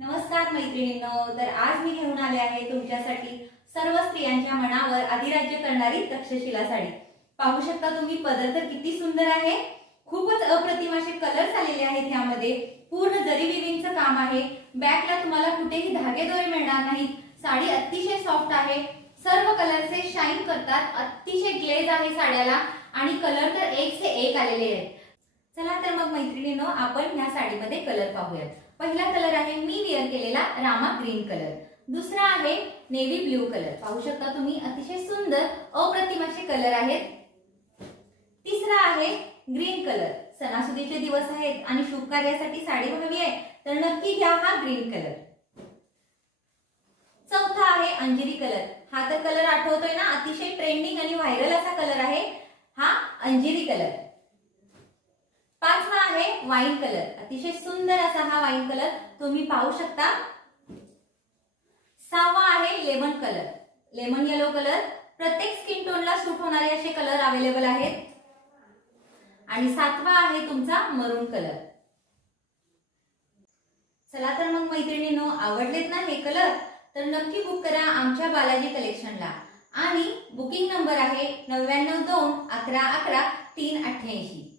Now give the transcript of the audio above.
नमस्कार मैत्रिणींनो तर आज मी घेऊन आले आहे तुमच्यासाठी सर्व स्त्रियांच्या मनावर अधिराज्य करणारी तक्षशिला साडी. पाहू शकता तुम्ही पदर तर किती सुंदर आहे. खूपच अप्रतिम असे कलर्स आलेले आहेत यामध्ये. पूर्ण जरी विविंगचं काम आहे बॅकला तुम्हाला कुठेही धागेदोरे मिळणार नाहीत. साडी अतिशय सॉफ्ट आहे. सर्व कलरचे शाईन करतात. अतिशय ग्लेज आहे साड्याला आणि कलर तर एक से एक आलेले आहेत. चला तर मग मैत्रिणींनो आपण ह्या साडीमध्ये कलर पाहूयात. पहिला कलर आहे मी वेअर केलेला रामा ग्रीन कलर. दुसरा आहे नेव्ही ब्ल्यू कलर. पाहू शकता तुम्ही अतिशय सुंदर अप्रतिम असे कलर आहेत. तिसरा आहे ग्रीन कलर. सणासुदीचे दिवस आहेत आणि शुभ कार्यासाठी साडी हवी आहे तर नक्की घ्या हा ग्रीन कलर. चौथा आहे अंजिरी कलर. हा तर कलर आठवतोय ना अतिशय ट्रेंडिंग आणि व्हायरल असा कलर आहे. हा अंजिरी कलर. वाईन कलर अतिशय सुंदर असा हा वाईन कलर तुम्ही पाहू शकता. सहावा आहे lemon colour lemon yellow colour प्रत्येक स्किन टोनला सूट होणारे असे कलर अवेलेबल आहेत. आणि सातवा आहे तुमचा मरून कलर चला तर मग मैत्रिणींनो आवडलेत ना हे कलर तर नक्की बुक करा आमच्या बालाजी कलेक्शनला आणि बुकिंग नंबर आहे नव्याण्णव दोन अकरा अकरा तीन अठ्ठ्याऐंशी.